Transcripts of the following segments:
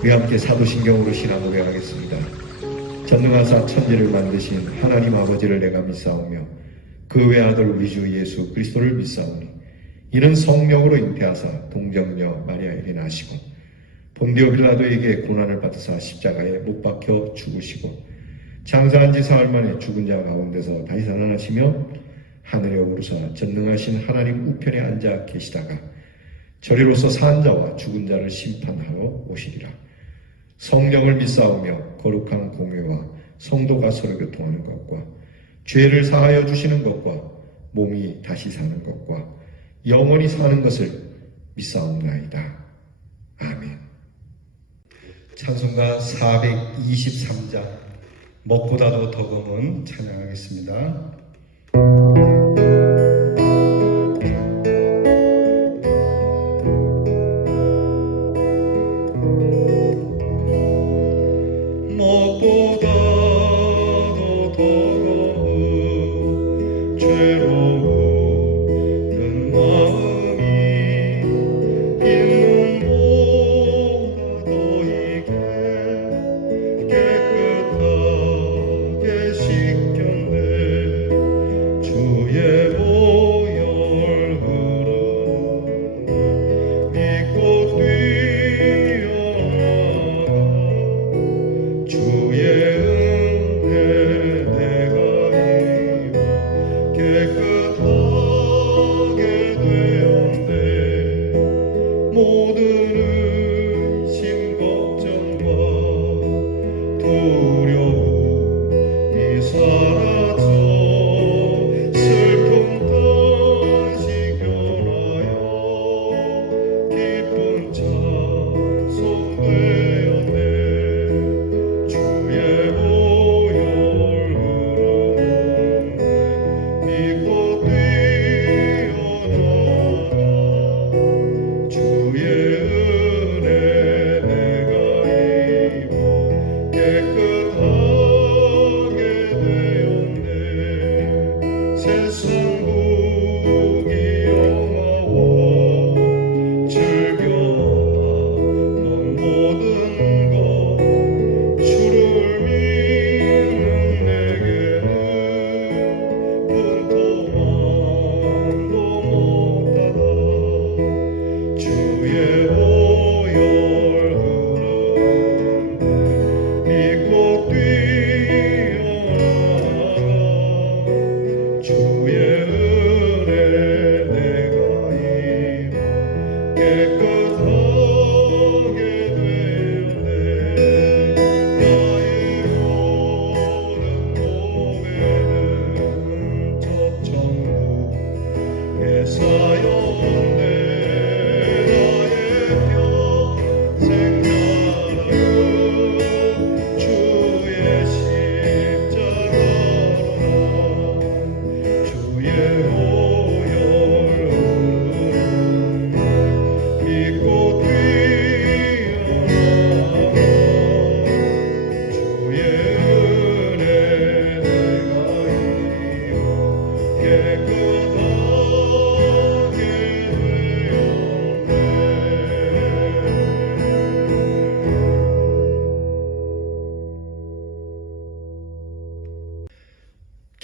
우리 함께 사도신경으로 신앙 고백하겠습니다. 전능하사 천지를 만드신 하나님 아버지를 내가 믿사오며 그 외아들 우리 주 예수 그리스도를 믿사오니 이는 성령으로 잉태하사 동정녀 마리아에게 나시고 본디오 빌라도에게 고난을 받으사 십자가에 못 박혀 죽으시고 장사한 지 사흘 만에 죽은 자 가운데서 다시 살아나시며 하늘에 오르사 전능하신 하나님 우편에 앉아 계시다가 저리로서 산 자와 죽은 자를 심판하러 오시리라. 성령을 믿사오며 거룩한 공회와 성도가 서로 교통하는 것과 죄를 사하여 주시는 것과 몸이 다시 사는 것과 영원히 사는 것을 믿사옵나이다. 아멘. 찬송가 423장 먹보다도 더 검은 찬양하겠습니다.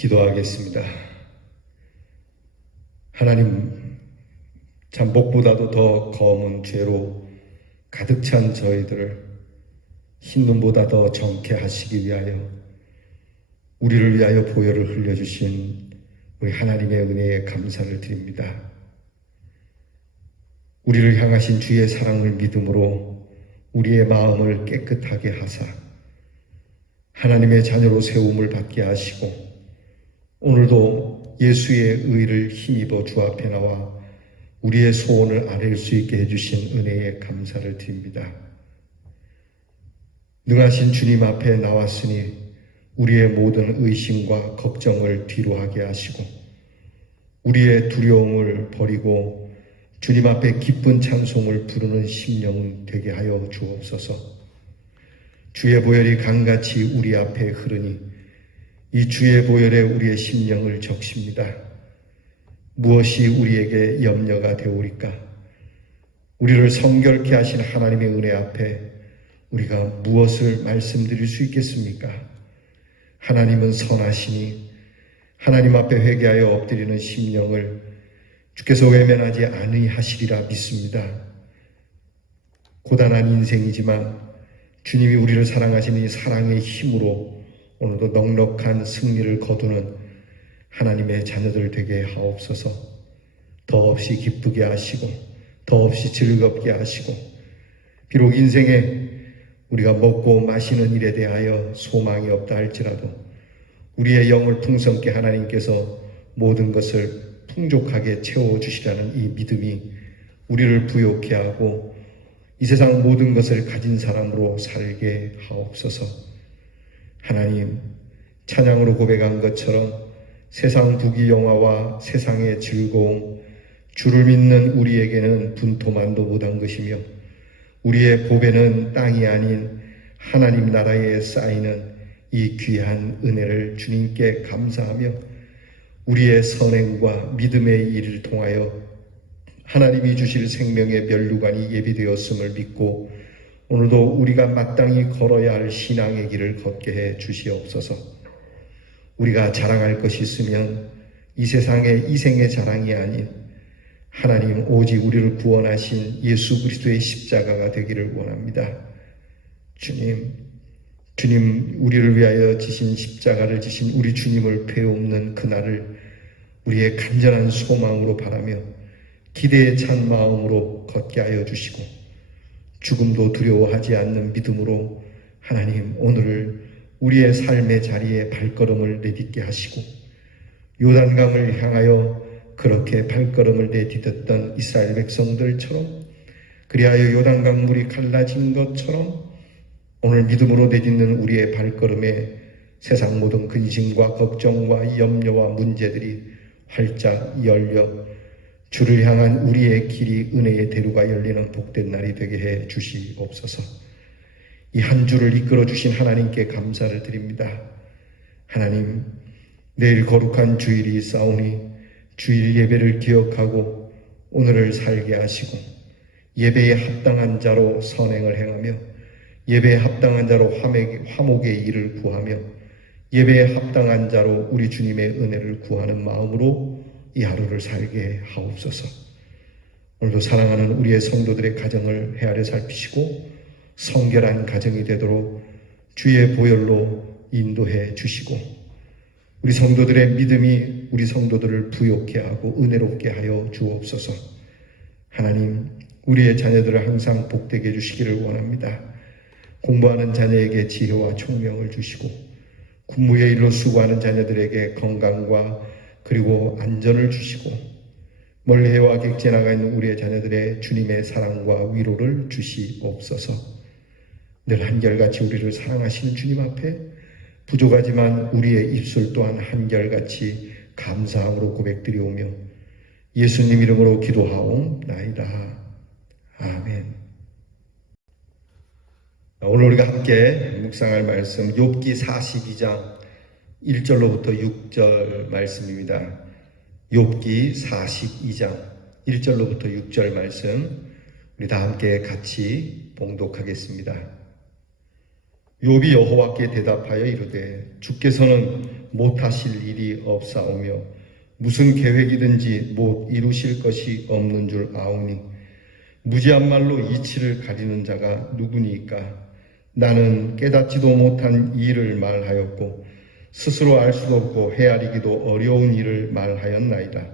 기도하겠습니다. 하나님, 참 목보다도 더 검은 죄로 가득 찬 저희들을 흰 눈보다 더 정케 하시기 위하여 우리를 위하여 보혈을 흘려주신 우리 하나님의 은혜에 감사를 드립니다. 우리를 향하신 주의 사랑을 믿음으로 우리의 마음을 깨끗하게 하사 하나님의 자녀로 세움을 받게 하시고 오늘도 예수의 의를 힘입어 주 앞에 나와 우리의 소원을 아뢰일 수 있게 해주신 은혜에 감사를 드립니다. 능하신 주님 앞에 나왔으니 우리의 모든 의심과 걱정을 뒤로하게 하시고 우리의 두려움을 버리고 주님 앞에 기쁜 찬송을 부르는 심령 되게 하여 주옵소서. 주의 보혈이 강같이 우리 앞에 흐르니 이 주의 보혈에 우리의 심령을 적십니다. 무엇이 우리에게 염려가 되오리까? 우리를 성결케 하신 하나님의 은혜 앞에 우리가 무엇을 말씀드릴 수 있겠습니까? 하나님은 선하시니 하나님 앞에 회개하여 엎드리는 심령을 주께서 외면하지 아니하시리라 믿습니다. 고단한 인생이지만 주님이 우리를 사랑하시는 이 사랑의 힘으로 오늘도 넉넉한 승리를 거두는 하나님의 자녀들 되게 하옵소서. 더없이 기쁘게 하시고 더없이 즐겁게 하시고, 비록 인생에 우리가 먹고 마시는 일에 대하여 소망이 없다 할지라도 우리의 영을 풍성케 하나님께서 모든 것을 풍족하게 채워주시라는 이 믿음이 우리를 부욕케 하고 이 세상 모든 것을 가진 사람으로 살게 하옵소서. 하나님, 찬양으로 고백한 것처럼 세상 부귀영화와 세상의 즐거움, 주를 믿는 우리에게는 분토만도 못한 것이며 우리의 보배는 땅이 아닌 하나님 나라에 쌓이는 이 귀한 은혜를 주님께 감사하며 우리의 선행과 믿음의 일을 통하여 하나님이 주실 생명의 면류관이 예비되었음을 믿고 오늘도 우리가 마땅히 걸어야 할 신앙의 길을 걷게 해 주시옵소서. 우리가 자랑할 것이 있으면 이 세상의 이생의 자랑이 아닌 하나님 오직 우리를 구원하신 예수 그리스도의 십자가가 되기를 원합니다. 주님 우리를 위하여 지신 십자가를 지신 우리 주님을 배옵는 그날을 우리의 간절한 소망으로 바라며 기대에 찬 마음으로 걷게 하여 주시고 죽음도 두려워하지 않는 믿음으로 하나님 오늘을 우리의 삶의 자리에 발걸음을 내딛게 하시고 요단강을 향하여 그렇게 발걸음을 내딛었던 이스라엘 백성들처럼 그리하여 요단강 물이 갈라진 것처럼 오늘 믿음으로 내딛는 우리의 발걸음에 세상 모든 근심과 걱정과 염려와 문제들이 활짝 열려 주를 향한 우리의 길이 은혜의 대로가 열리는 복된 날이 되게 해 주시옵소서. 이 한 주를 이끌어 주신 하나님께 감사를 드립니다. 하나님, 내일 거룩한 주일이 있사오니 주일 예배를 기억하고 오늘을 살게 하시고 예배에 합당한 자로 선행을 행하며 예배에 합당한 자로 화목의 일을 구하며 예배에 합당한 자로 우리 주님의 은혜를 구하는 마음으로 이 하루를 살게 하옵소서. 오늘도 사랑하는 우리의 성도들의 가정을 헤아려 살피시고 성결한 가정이 되도록 주의 보혈로 인도해 주시고 우리 성도들의 믿음이 우리 성도들을 부욕케 하고 은혜롭게 하여 주옵소서. 하나님, 우리의 자녀들을 항상 복되게 해주시기를 원합니다. 공부하는 자녀에게 지혜와 총명을 주시고 군무의 일로 수고하는 자녀들에게 건강과 그리고 안전을 주시고 멀리 해와 객지에 나가 있는 우리의 자녀들의 주님의 사랑과 위로를 주시옵소서. 늘 한결같이 우리를 사랑하시는 주님 앞에 부족하지만 우리의 입술 또한 한결같이 감사함으로 고백드리오며 예수님 이름으로 기도하옵나이다. 아멘. 오늘 우리가 함께 묵상할 말씀 욥기 42장 1절로부터 6절 말씀입니다. 욥기 42장 1절로부터 6절 말씀 우리 다 함께 같이 봉독하겠습니다. 욥이 여호와께 대답하여 이르되 주께서는 못하실 일이 없사오며 무슨 계획이든지 못 이루실 것이 없는 줄 아오니 무지한 말로 이치를 가리는 자가 누구니까? 나는 깨닫지도 못한 일을 말하였고 스스로 알 수도 없고 헤아리기도 어려운 일을 말하였나이다.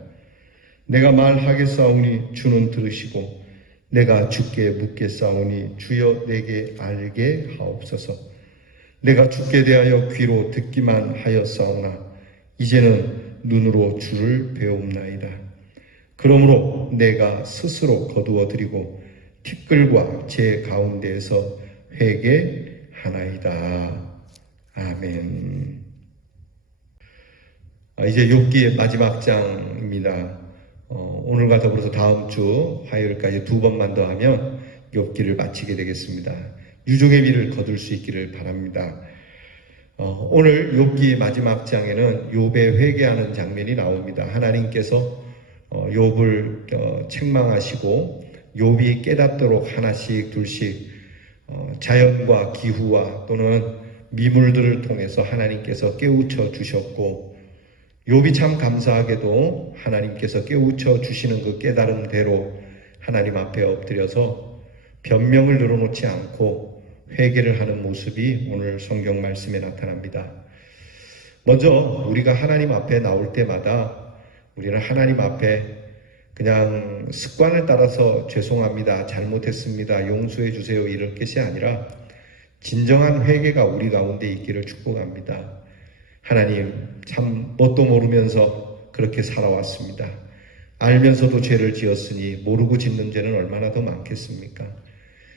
내가 말하겠사오니 주는 들으시고 내가 주께 묻겠사오니 주여 내게 알게 하옵소서. 내가 주께 대하여 귀로 듣기만 하였사오나 이제는 눈으로 주를 배움나이다. 그러므로 내가 스스로 거두어 드리고 티끌과 제 가운데에서 회개하나이다. 아멘. 이제 욥기의 마지막 장입니다. 오늘과 더불어서 다음 주 화요일까지 2번만 더 하면 욥기를 마치게 되겠습니다. 유종의 미를 거둘 수 있기를 바랍니다. 오늘 욥기 마지막 장에는 욥의 회개하는 장면이 나옵니다. 하나님께서 욥을 책망하시고 욥이 깨닫도록 하나씩 둘씩 자연과 기후와 또는 미물들을 통해서 하나님께서 깨우쳐 주셨고, 욥이 참 감사하게도 하나님께서 깨우쳐 주시는 그 깨달음대로 하나님 앞에 엎드려서 변명을 늘어놓지 않고 회개를 하는 모습이 오늘 성경 말씀에 나타납니다. 먼저 우리가 하나님 앞에 나올 때마다 우리는 하나님 앞에 그냥 습관을 따라서 죄송합니다, 잘못했습니다, 용서해 주세요 이럴 것이 아니라 진정한 회개가 우리 가운데 있기를 축복합니다. 하나님, 참 뭣도 모르면서 그렇게 살아왔습니다. 알면서도 죄를 지었으니 모르고 짓는 죄는 얼마나 더 많겠습니까?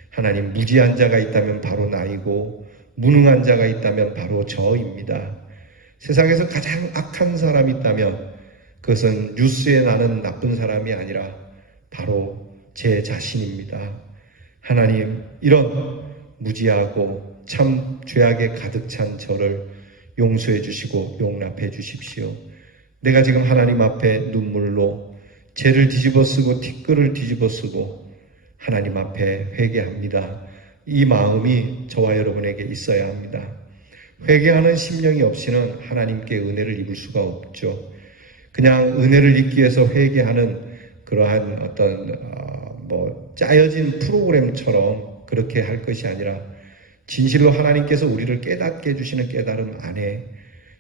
하나님, 무지한 자가 있다면 바로 나이고 무능한 자가 있다면 바로 저입니다. 세상에서 가장 악한 사람이 있다면 그것은 뉴스에 나는 나쁜 사람이 아니라 바로 제 자신입니다. 하나님, 이런 무지하고 참 죄악에 가득 찬 저를 용서해 주시고 용납해 주십시오. 내가 지금 하나님 앞에 눈물로 죄를 뒤집어 쓰고 티끌을 뒤집어 쓰고 하나님 앞에 회개합니다. 이 마음이 저와 여러분에게 있어야 합니다. 회개하는 심령이 없이는 하나님께 은혜를 입을 수가 없죠. 그냥 은혜를 입기 위해서 회개하는 그러한 어떤 짜여진 프로그램처럼 그렇게 할 것이 아니라 진실로 하나님께서 우리를 깨닫게 해주시는 깨달음 안에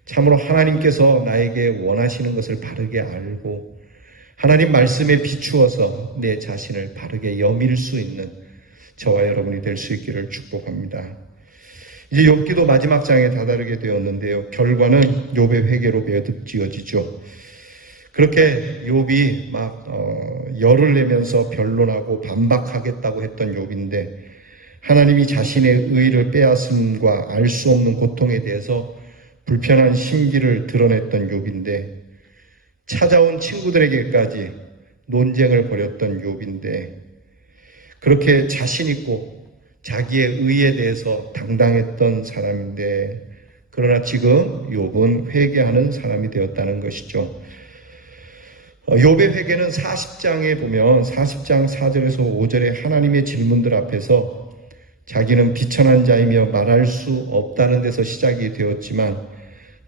참으로 하나님께서 나에게 원하시는 것을 바르게 알고 하나님 말씀에 비추어서 내 자신을 바르게 여밀 수 있는 저와 여러분이 될 수 있기를 축복합니다. 이제 욥기도 마지막 장에 다다르게 되었는데요. 결과는 욥의 회개로 매듭지어지죠. 그렇게 욥이 막 열을 내면서 변론하고 반박하겠다고 했던 욥인데 하나님이 자신의 의를 빼앗음과 알 수 없는 고통에 대해서 불편한 심기를 드러냈던 욥인데 찾아온 친구들에게까지 논쟁을 벌였던 욥인데 그렇게 자신 있고 자기의 의에 대해서 당당했던 사람인데 그러나 지금 욥은 회개하는 사람이 되었다는 것이죠. 욥의 회개는 40장에 보면 40장 4절에서 5절에 하나님의 질문들 앞에서 자기는 비천한 자이며 말할 수 없다는 데서 시작이 되었지만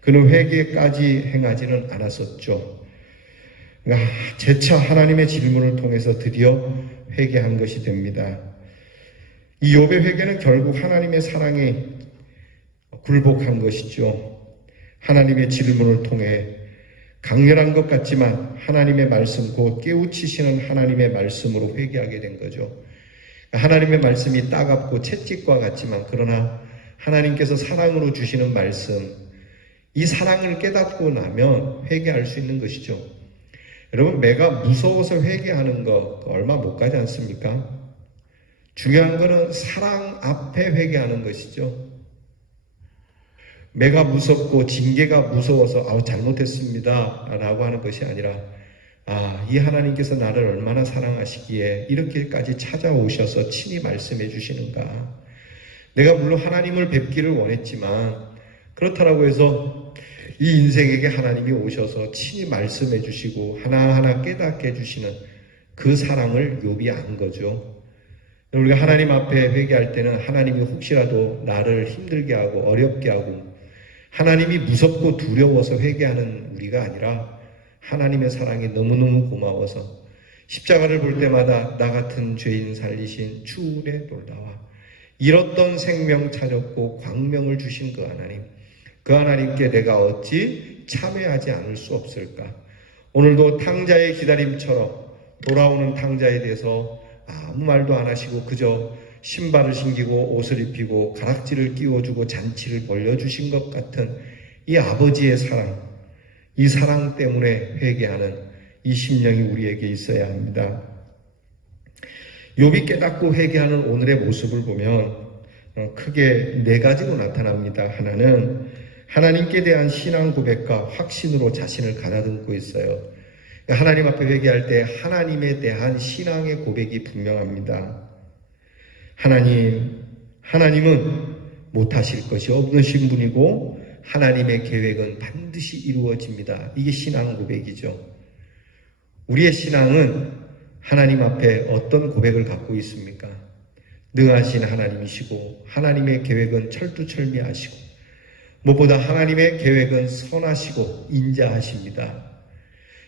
그는 회개까지 행하지는 않았었죠. 그러니까 재차 하나님의 질문을 통해서 드디어 회개한 것이 됩니다. 이 욥의 회개는 결국 하나님의 사랑에 굴복한 것이죠. 하나님의 질문을 통해 강렬한 것 같지만 하나님의 말씀, 곧 깨우치시는 하나님의 말씀으로 회개하게 된 거죠. 하나님의 말씀이 따갑고 채찍과 같지만 그러나 하나님께서 사랑으로 주시는 말씀, 이 사랑을 깨닫고 나면 회개할 수 있는 것이죠. 여러분, 매가 무서워서 회개하는 거 얼마 못 가지 않습니까? 중요한 거는 사랑 앞에 회개하는 것이죠. 매가 무섭고 징계가 무서워서 잘못했습니다 라고 하는 것이 아니라 이 하나님께서 나를 얼마나 사랑하시기에 이렇게까지 찾아오셔서 친히 말씀해 주시는가. 내가 물론 하나님을 뵙기를 원했지만 그렇다고 해서 이 인생에게 하나님이 오셔서 친히 말씀해 주시고 하나하나 깨닫게 해주시는 그 사랑을 욥이 안 거죠. 우리가 하나님 앞에 회개할 때는 하나님이 혹시라도 나를 힘들게 하고 어렵게 하고 하나님이 무섭고 두려워서 회개하는 우리가 아니라 하나님의 사랑이 너무너무 고마워서 십자가를 볼 때마다 나 같은 죄인 살리신 주의 놀라와 잃었던 생명 찾았고 광명을 주신 그 하나님, 그 하나님께 내가 어찌 참회하지 않을 수 없을까. 오늘도 탕자의 기다림처럼 돌아오는 탕자에 대해서 아무 말도 안 하시고 그저 신발을 신기고 옷을 입히고 가락지를 끼워주고 잔치를 벌려주신 것 같은 이 아버지의 사랑, 이 사랑 때문에 회개하는 이 심령이 우리에게 있어야 합니다. 욥이 깨닫고 회개하는 오늘의 모습을 보면 크게 네 가지로 나타납니다. 하나는 하나님께 대한 신앙 고백과 확신으로 자신을 가다듬고 있어요. 하나님 앞에 회개할 때 하나님에 대한 신앙의 고백이 분명합니다. 하나님은 못하실 것이 없으신 분이고 하나님의 계획은 반드시 이루어집니다. 이게 신앙 고백이죠. 우리의 신앙은 하나님 앞에 어떤 고백을 갖고 있습니까? 능하신 하나님이시고 하나님의 계획은 철두철미하시고 무엇보다 하나님의 계획은 선하시고 인자하십니다.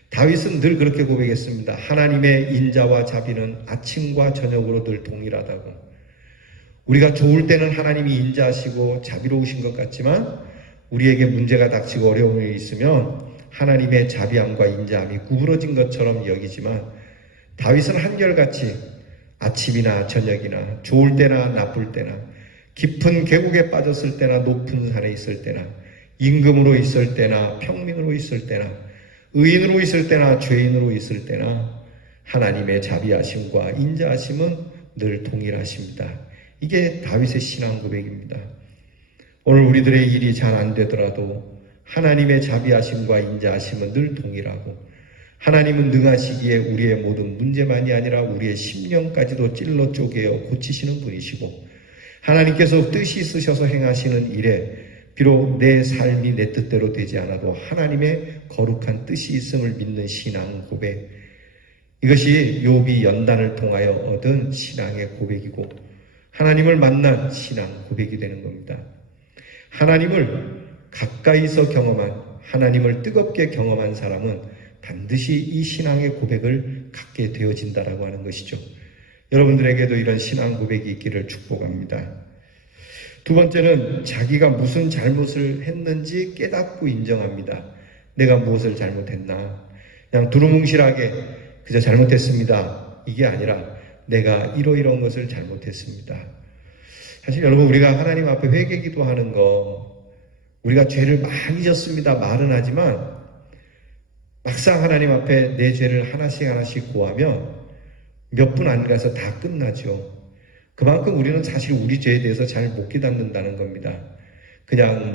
다윗은 늘 그렇게 고백했습니다. 하나님의 인자와 자비는 아침과 저녁으로 늘 동일하다고. 우리가 좋을 때는 하나님이 인자하시고 자비로우신 것 같지만 우리에게 문제가 닥치고 어려움이 있으면 하나님의 자비함과 인자함이 구부러진 것처럼 여기지만 다윗은 한결같이 아침이나 저녁이나 좋을 때나 나쁠 때나 깊은 계곡에 빠졌을 때나 높은 산에 있을 때나 임금으로 있을 때나 평민으로 있을 때나 의인으로 있을 때나 죄인으로 있을 때나 하나님의 자비하심과 인자하심은 늘 동일하십니다. 이게 다윗의 신앙 고백입니다. 오늘 우리들의 일이 잘 안 되더라도 하나님의 자비하심과 인자하심은 늘 동일하고 하나님은 능하시기에 우리의 모든 문제만이 아니라 우리의 심령까지도 찔러 쪼개어 고치시는 분이시고 하나님께서 뜻이 있으셔서 행하시는 일에 비록 내 삶이 내 뜻대로 되지 않아도 하나님의 거룩한 뜻이 있음을 믿는 신앙 고백, 이것이 욥이 연단을 통하여 얻은 신앙의 고백이고 하나님을 만난 신앙 고백이 되는 겁니다. 하나님을 가까이서 경험한, 하나님을 뜨겁게 경험한 사람은 반드시 이 신앙의 고백을 갖게 되어진다라고 하는 것이죠. 여러분들에게도 이런 신앙 고백이 있기를 축복합니다. 두 번째는 자기가 무슨 잘못을 했는지 깨닫고 인정합니다. 내가 무엇을 잘못했나? 그냥 두루뭉실하게 그저 잘못했습니다. 이게 아니라 내가 이러이러한 것을 잘못했습니다. 사실 여러분, 우리가 하나님 앞에 회개 기도하는 거, 우리가 죄를 많이 졌습니다 말은 하지만 막상 하나님 앞에 내 죄를 하나씩 구하면 몇 분 안 가서 다 끝나죠. 그만큼 우리는 사실 우리 죄에 대해서 잘 못 깨닫는다는 겁니다. 그냥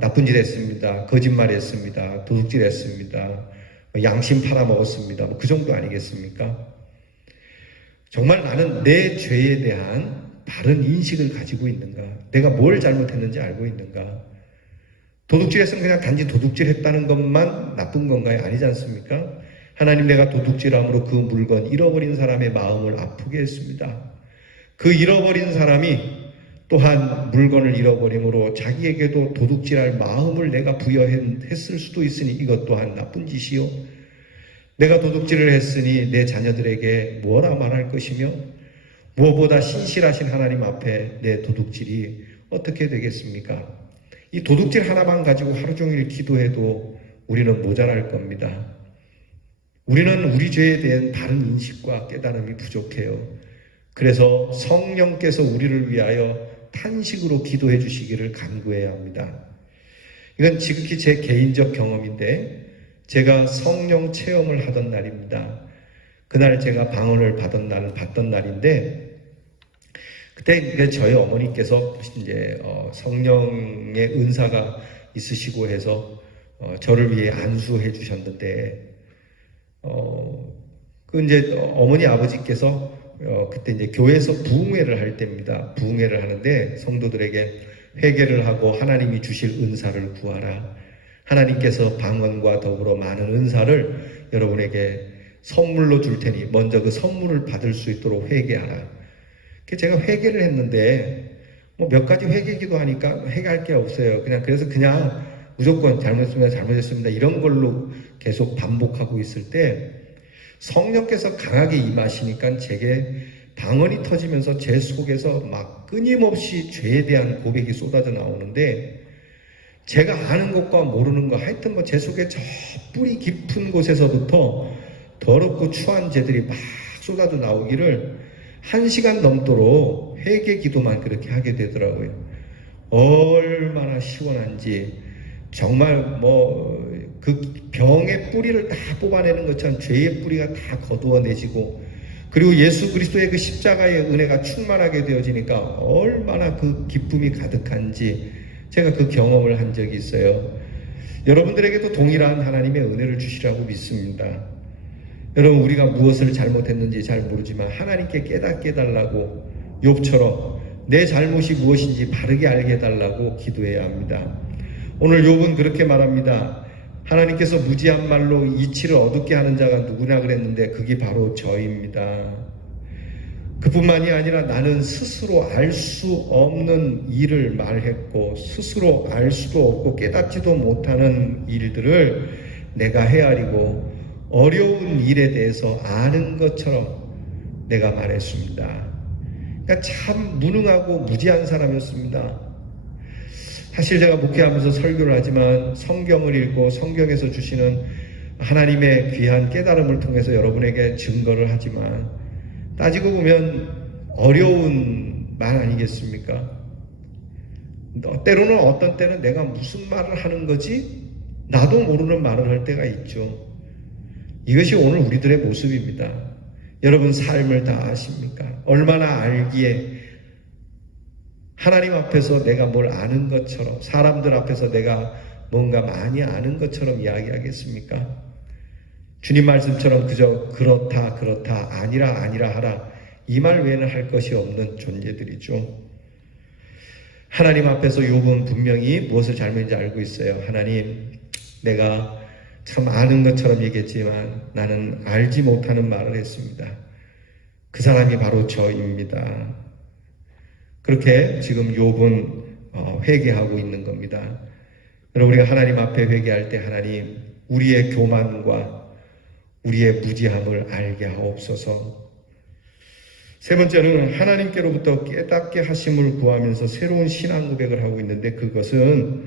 나쁜 짓 했습니다, 거짓말 했습니다, 도둑질 했습니다, 양심 팔아먹었습니다, 그 정도 아니겠습니까? 정말 나는 내 죄에 대한 바른 인식을 가지고 있는가? 내가 뭘 잘못했는지 알고 있는가? 도둑질했으면 그냥 단지 도둑질했다는 것만 나쁜 건가요? 아니지 않습니까? 하나님, 내가 도둑질함으로 그 물건 잃어버린 사람의 마음을 아프게 했습니다. 그 잃어버린 사람이 또한 물건을 잃어버림으로 자기에게도 도둑질할 마음을 내가 부여했을 수도 있으니 이것 또한 나쁜 짓이요. 내가 도둑질을 했으니 내 자녀들에게 뭐라 말할 것이며 무엇보다 신실하신 하나님 앞에 내 도둑질이 어떻게 되겠습니까? 이 도둑질 하나만 가지고 하루 종일 기도해도 우리는 모자랄 겁니다. 우리는 우리 죄에 대한 바른 인식과 깨달음이 부족해요. 그래서 성령께서 우리를 위하여 탄식으로 기도해 주시기를 간구해야 합니다. 이건 지극히 제 개인적 경험인데 제가 성령 체험을 하던 날입니다. 그날 제가 방언을 받던 날인데 그때 저희 어머니께서 이제 성령의 은사가 있으시고 해서 저를 위해 안수해 주셨는데 이제 어머니 아버지께서 그때 이제 교회에서 부흥회를 할 때입니다. 부흥회를 하는데 성도들에게 회개를 하고 하나님이 주실 은사를 구하라. 하나님께서 방언과 더불어 많은 은사를 여러분에게 선물로 줄 테니 먼저 그 선물을 받을 수 있도록 회개하라. 제가 회개를 했는데 몇 가지 회개 기도하니까 회개할 게 없어요. 그래서 무조건 잘못했습니다 이런 걸로 계속 반복하고 있을 때 성령께서 강하게 임하시니까 제게 방언이 터지면서 제 속에서 막 끊임없이 죄에 대한 고백이 쏟아져 나오는데 제가 아는 것과 모르는 것 하여튼 제 속에 저 뿌리 깊은 곳에서부터 더럽고 추한 죄들이 막 쏟아져 나오기를 1시간 넘도록 회개 기도만 그렇게 하게 되더라고요. 얼마나 시원한지 정말 그 병의 뿌리를 다 뽑아내는 것처럼 죄의 뿌리가 다 거두어내지고 그리고 예수 그리스도의 그 십자가의 은혜가 충만하게 되어지니까 얼마나 그 기쁨이 가득한지 제가 그 경험을 한 적이 있어요. 여러분들에게도 동일한 하나님의 은혜를 주시라고 믿습니다. 여러분, 우리가 무엇을 잘못했는지 잘 모르지만 하나님께 깨닫게 해달라고 욥처럼 내 잘못이 무엇인지 바르게 알게 해달라고 기도해야 합니다. 오늘 욥은 그렇게 말합니다. 하나님께서 무지한 말로 이치를 어둡게 하는 자가 누구냐 그랬는데 그게 바로 저입니다. 그뿐만이 아니라 나는 스스로 알 수 없는 일을 말했고 스스로 알 수도 없고 깨닫지도 못하는 일들을 내가 헤아리고 어려운 일에 대해서 아는 것처럼 내가 말했습니다. 그러니까 참 무능하고 무지한 사람이었습니다. 사실 제가 목회하면서 설교를 하지만 성경을 읽고 성경에서 주시는 하나님의 귀한 깨달음을 통해서 여러분에게 증거를 하지만 따지고 보면 어려운 말 아니겠습니까? 때로는 어떤 때는 내가 무슨 말을 하는 거지? 나도 모르는 말을 할 때가 있죠. 이것이 오늘 우리들의 모습입니다. 여러분 삶을 다 아십니까? 얼마나 알기에 하나님 앞에서 내가 뭘 아는 것처럼 사람들 앞에서 내가 뭔가 많이 아는 것처럼 이야기하겠습니까? 주님 말씀처럼 그저 그렇다 아니라 하라 이 말 외에는 할 것이 없는 존재들이죠. 하나님 앞에서 욥은 분명히 무엇을 잘못인지 알고 있어요. 하나님, 내가 참 아는 것처럼 얘기했지만 나는 알지 못하는 말을 했습니다. 그 사람이 바로 저입니다. 그렇게 지금 욥은 회개하고 있는 겁니다. 여러분, 우리가 하나님 앞에 회개할 때 하나님, 우리의 교만과 우리의 무지함을 알게 하옵소서. 세 번째는 하나님께로부터 깨닫게 하심을 구하면서 새로운 신앙 고백을 하고 있는데 그것은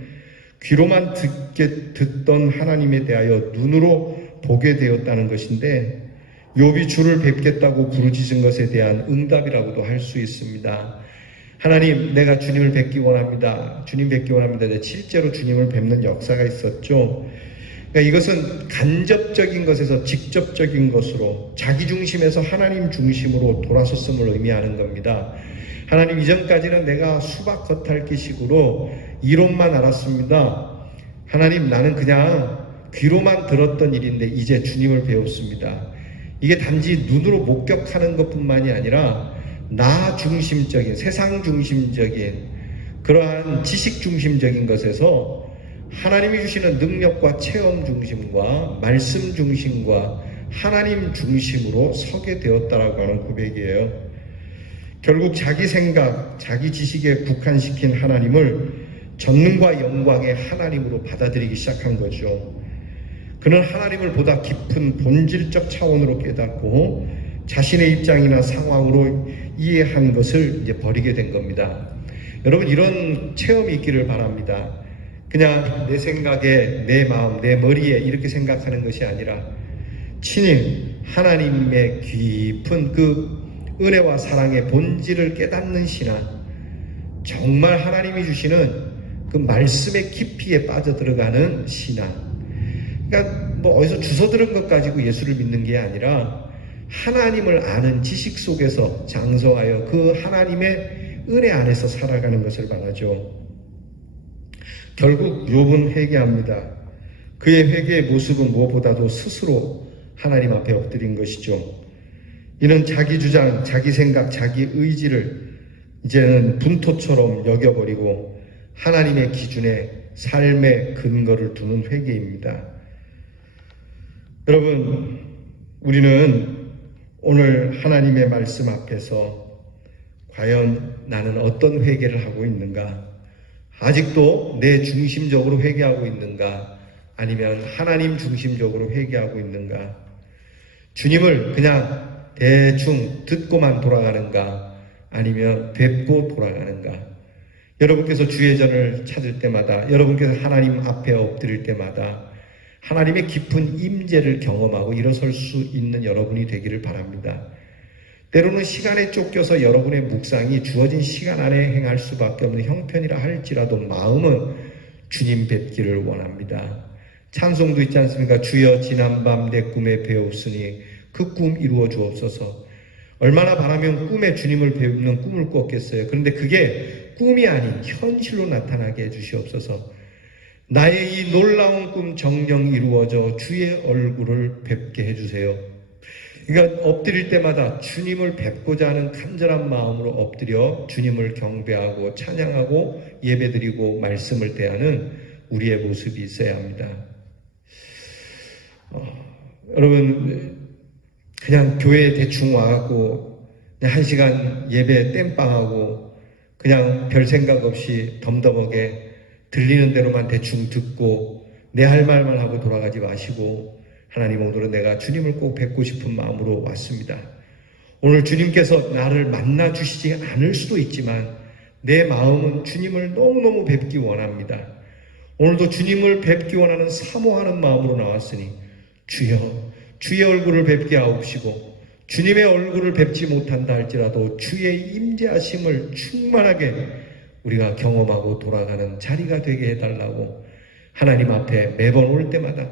귀로만 듣던 하나님에 대하여 눈으로 보게 되었다는 것인데 욥이 주를 뵙겠다고 부르짖은 것에 대한 응답이라고도 할 수 있습니다. 하나님, 내가 주님을 뵙기 원합니다. 주님 뵙기 원합니다. 실제로 주님을 뵙는 역사가 있었죠. 그러니까 이것은 간접적인 것에서 직접적인 것으로 자기 중심에서 하나님 중심으로 돌아섰음을 의미하는 겁니다. 하나님, 이전까지는 내가 수박 겉핥기식으로 이론만 알았습니다. 하나님, 나는 그냥 귀로만 들었던 일인데 이제 주님을 배웠습니다. 이게 단지 눈으로 목격하는 것뿐만이 아니라 나 중심적인, 세상 중심적인 그러한 지식 중심적인 것에서 하나님이 주시는 능력과 체험 중심과 말씀 중심과 하나님 중심으로 서게 되었다라고 하는 고백이에요. 결국 자기 생각, 자기 지식에 국한시킨 하나님을 전능과 영광의 하나님으로 받아들이기 시작한 거죠. 그는 하나님을 보다 깊은 본질적 차원으로 깨닫고 자신의 입장이나 상황으로 이해한 것을 이제 버리게 된 겁니다. 여러분, 이런 체험이 있기를 바랍니다. 그냥 내 생각에, 내 마음, 내 머리에 이렇게 생각하는 것이 아니라 친히 하나님의 깊은 그 은혜와 사랑의 본질을 깨닫는 신앙, 정말 하나님이 주시는 그 말씀의 깊이에 빠져들어가는 신앙. 그러니까 뭐 어디서 주워 들은 것 가지고 예수를 믿는 게 아니라 하나님을 아는 지식 속에서 장성하여 그 하나님의 은혜 안에서 살아가는 것을 말하죠. 결국 욥은 회개합니다. 그의 회개의 모습은 무엇보다도 스스로 하나님 앞에 엎드린 것이죠. 이는 자기 주장, 자기 생각, 자기 의지를 이제는 분토처럼 여겨버리고 하나님의 기준에 삶의 근거를 두는 회개입니다. 여러분, 우리는 오늘 하나님의 말씀 앞에서 과연 나는 어떤 회개를 하고 있는가? 아직도 내 중심적으로 회개하고 있는가? 아니면 하나님 중심적으로 회개하고 있는가? 주님을 그냥 대충 듣고만 돌아가는가? 아니면 뵙고 돌아가는가? 여러분께서 주의 전을 찾을 때마다, 여러분께서 하나님 앞에 엎드릴 때마다 하나님의 깊은 임재를 경험하고 일어설 수 있는 여러분이 되기를 바랍니다. 때로는 시간에 쫓겨서 여러분의 묵상이 주어진 시간 안에 행할 수밖에 없는 형편이라 할지라도 마음은 주님 뵙기를 원합니다. 찬송도 있지 않습니까? 주여 지난밤 내 꿈에 배웠으니 그 꿈 이루어 주옵소서. 얼마나 바라면 꿈에 주님을 뵙는 꿈을 꿨겠어요. 그런데 그게 꿈이 아닌 현실로 나타나게 해주시옵소서. 나의 이 놀라운 꿈 정녕 이루어져 주의 얼굴을 뵙게 해주세요. 그러니까 엎드릴 때마다 주님을 뵙고자 하는 간절한 마음으로 엎드려 주님을 경배하고 찬양하고 예배드리고 말씀을 대하는 우리의 모습이 있어야 합니다. 여러분, 그냥 교회에 대충 와갖고 한 시간 예배 땜빵하고 그냥 별 생각 없이 덤덤하게 들리는 대로만 대충 듣고 내 할 말만 하고 돌아가지 마시고, 하나님, 오늘은 내가 주님을 꼭 뵙고 싶은 마음으로 왔습니다. 오늘 주님께서 나를 만나 주시지 않을 수도 있지만 내 마음은 주님을 너무너무 뵙기 원합니다. 오늘도 주님을 뵙기 원하는 사모하는 마음으로 나왔으니 주여, 주의 얼굴을 뵙게 하옵시고, 주님의 얼굴을 뵙지 못한다 할지라도 주의 임재하심을 충만하게 우리가 경험하고 돌아가는 자리가 되게 해달라고 하나님 앞에 매번 올 때마다,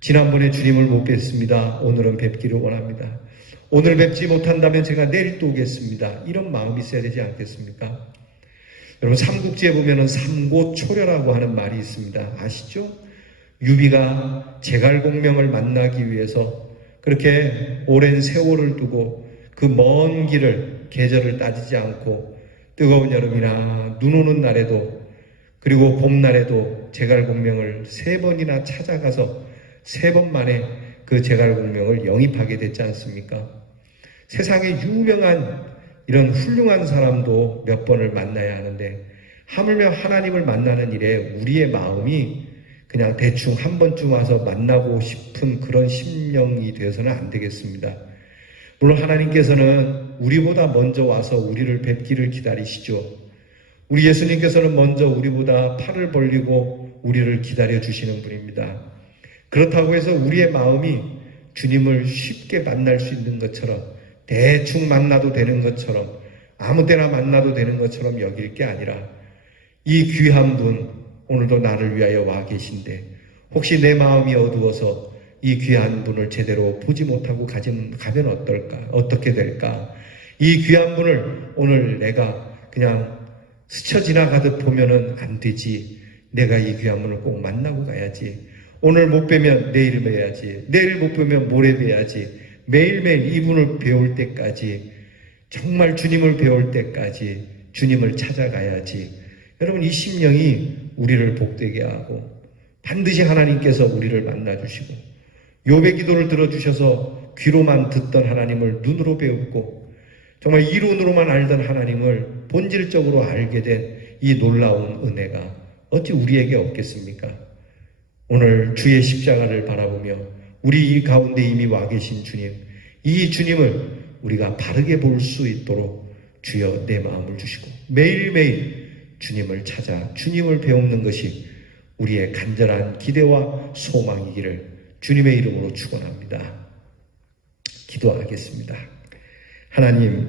지난번에 주님을 못 뵀습니다, 오늘은 뵙기를 원합니다. 오늘 뵙지 못한다면 제가 내일 또 오겠습니다. 이런 마음이 있어야 되지 않겠습니까? 여러분, 삼국지에 보면은 삼고초려라고 하는 말이 있습니다. 아시죠? 유비가 제갈공명을 만나기 위해서 그렇게 오랜 세월을 두고 그 먼 길을, 계절을 따지지 않고 뜨거운 여름이나 눈 오는 날에도, 그리고 봄날에도 제갈공명을 3번이나 찾아가서 3번 만에 그 제갈공명을 영입하게 됐지 않습니까? 세상에 유명한 이런 훌륭한 사람도 몇 번을 만나야 하는데, 하물며 하나님을 만나는 일에 우리의 마음이 그냥 대충 한 번쯤 와서 만나고 싶은 그런 심령이 되어서는 안 되겠습니다. 물론 하나님께서는 우리보다 먼저 와서 우리를 뵙기를 기다리시죠. 우리 예수님께서는 먼저 우리보다 팔을 벌리고 우리를 기다려 주시는 분입니다. 그렇다고 해서 우리의 마음이 주님을 쉽게 만날 수 있는 것처럼, 대충 만나도 되는 것처럼, 아무 때나 만나도 되는 것처럼 여길 게 아니라, 이 귀한 분, 오늘도 나를 위하여 와 계신데 혹시 내 마음이 어두워서 이 귀한 분을 제대로 보지 못하고 가면 어떨까? 어떻게 될까? 이 귀한 분을 오늘 내가 그냥 스쳐 지나가듯 보면은 안 되지. 내가 이 귀한 분을 꼭 만나고 가야지. 오늘 못 뵈면 내일 뵈야지. 내일 못 뵈면 모레 뵈야지. 매일매일 이분을 배울 때까지, 정말 주님을 배울 때까지 주님을 찾아가야지. 여러분, 이 심령이 우리를 복되게 하고 반드시 하나님께서 우리를 만나주시고, 욥의 기도를 들어주셔서 귀로만 듣던 하나님을 눈으로 배우고 정말 이론으로만 알던 하나님을 본질적으로 알게 된 이 놀라운 은혜가 어찌 우리에게 없겠습니까? 오늘 주의 십자가를 바라보며 우리 이 가운데 이미 와 계신 주님, 이 주님을 우리가 바르게 볼 수 있도록 주여 내 마음을 주시고 매일매일 주님을 찾아 주님을 배우는 것이 우리의 간절한 기대와 소망이기를 주님의 이름으로 축원합니다. 기도하겠습니다. 하나님,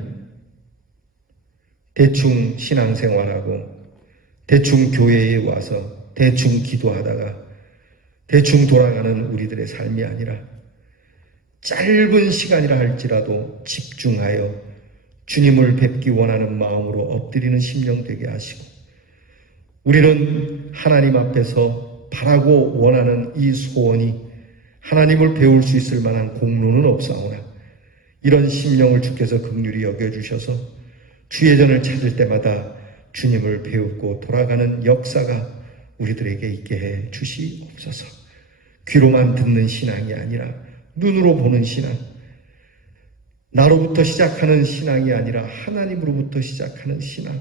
대충 신앙생활하고 대충 교회에 와서 대충 기도하다가 대충 돌아가는 우리들의 삶이 아니라 짧은 시간이라 할지라도 집중하여 주님을 뵙기 원하는 마음으로 엎드리는 심령 되게 하시고, 우리는 하나님 앞에서 바라고 원하는 이 소원이 하나님을 배울 수 있을 만한 공로는 없사오나 이런 심령을 주께서 긍휼히 여겨주셔서 주의 전을 찾을 때마다 주님을 배우고 돌아가는 역사가 우리들에게 있게 해 주시옵소서. 귀로만 듣는 신앙이 아니라 눈으로 보는 신앙, 나로부터 시작하는 신앙이 아니라 하나님으로부터 시작하는 신앙,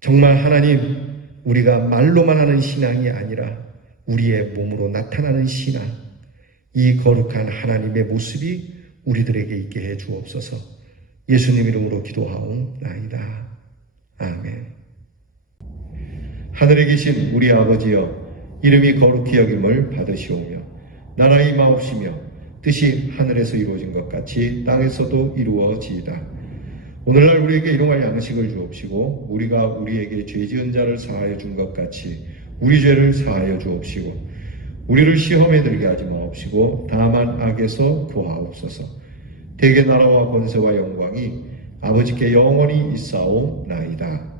정말 하나님, 우리가 말로만 하는 신앙이 아니라 우리의 몸으로 나타나는 신앙, 이 거룩한 하나님의 모습이 우리들에게 있게 해 주옵소서. 예수님 이름으로 기도하옵나이다. 아멘. 하늘에 계신 우리 아버지여, 이름이 거룩히 여김을 받으시오며 나라의 임하옵시며 뜻이 하늘에서 이루어진 것 같이 땅에서도 이루어지이다. 오늘날 우리에게 일용할 양식을 주옵시고 우리가 우리에게 죄 지은 자를 사하여 준 것 같이 우리 죄를 사하여 주옵시고 우리를 시험에 들게 하지 마옵시고 다만 악에서 구하옵소서. 대개 나라와 권세와 영광이 아버지께 영원히 있사오나이다.